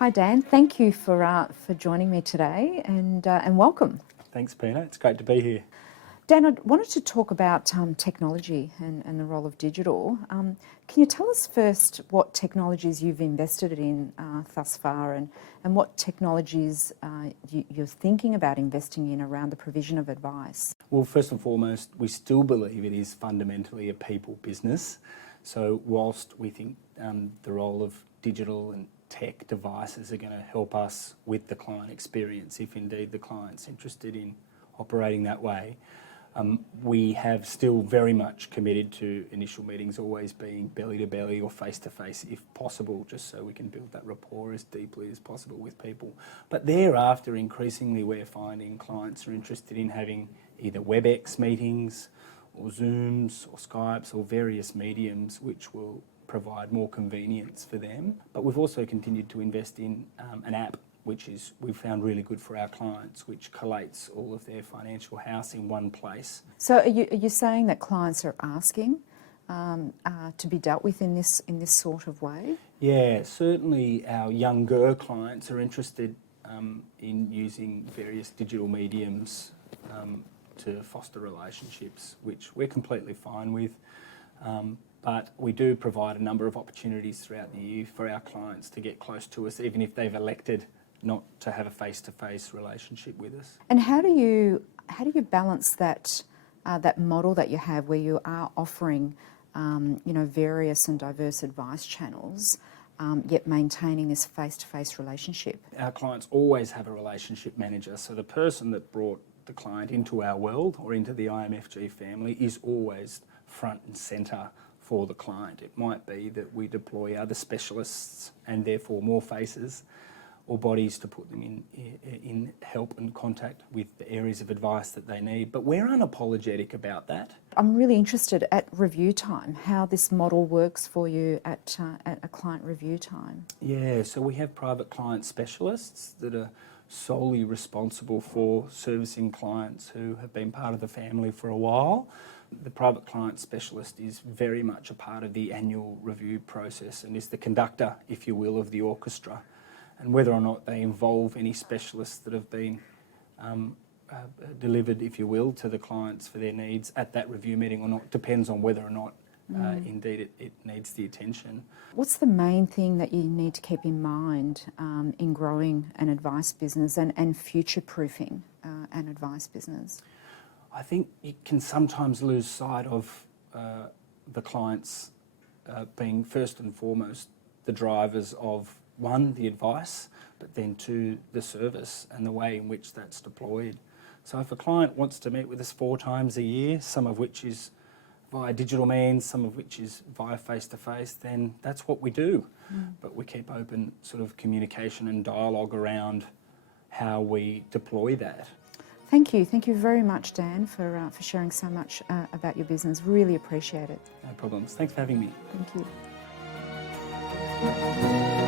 Hi Dan, thank you for joining me today and welcome. Thanks, Pina. It's great to be here. Dan, I wanted to talk about technology and the role of digital. Can you tell us first what technologies you've invested in thus far and what technologies you're thinking about investing in around the provision of advice? Well, first and foremost, we still believe it is fundamentally a people business. So whilst we think the role of digital and tech devices are going to help us with the client experience, if indeed the client's interested in operating that way, we have still very much committed to initial meetings always being belly to belly or face to face if possible, just so we can build that rapport as deeply as possible with people. But thereafter, increasingly we're finding clients are interested in having either WebEx meetings or Zooms or Skypes or various mediums which will provide more convenience for them. But we've also continued to invest in an app which we've found really good for our clients, which collates all of their financial house in one place. So are you saying that clients are asking to be dealt with in this sort of way? Yeah, certainly our younger clients are interested in using various digital mediums to foster relationships, which we're completely fine with. But we do provide a number of opportunities throughout the year for our clients to get close to us, even if they've elected not to have a face-to-face relationship with us. And how do you balance that model that you have, where you are offering various and diverse advice channels, yet maintaining this face-to-face relationship? Our clients always have a relationship manager, so the person that brought the client into our world or into the IMFG family is always front and centre for the client. It might be that we deploy other specialists and therefore more faces or bodies to put them in help and contact with the areas of advice that they need. But we're unapologetic about that. I'm really interested at review time, how this model works for you at a client review time. Yeah, so we have private client specialists that are solely responsible for servicing clients who have been part of the family for a while. The private client specialist is very much a part of the annual review process and is the conductor, if you will, of the orchestra. And whether or not they involve any specialists that have been delivered, if you will, to the clients for their needs at that review meeting or not, depends on whether or not indeed it needs the attention. What's the main thing that you need to keep in mind in growing an advice business and future-proofing an advice business? I think you can sometimes lose sight of the clients being first and foremost the drivers of, one, the advice, but then two, the service and the way in which that's deployed. So if a client wants to meet with us 4 times a year, some of which is via digital means, some of which is via face-to-face, then that's what we do. But we keep open sort of communication and dialogue around how we deploy that. Thank you. Thank you very much, Dan, for sharing so much about your business. Really appreciate it. No problems. Thanks for having me. Thank you.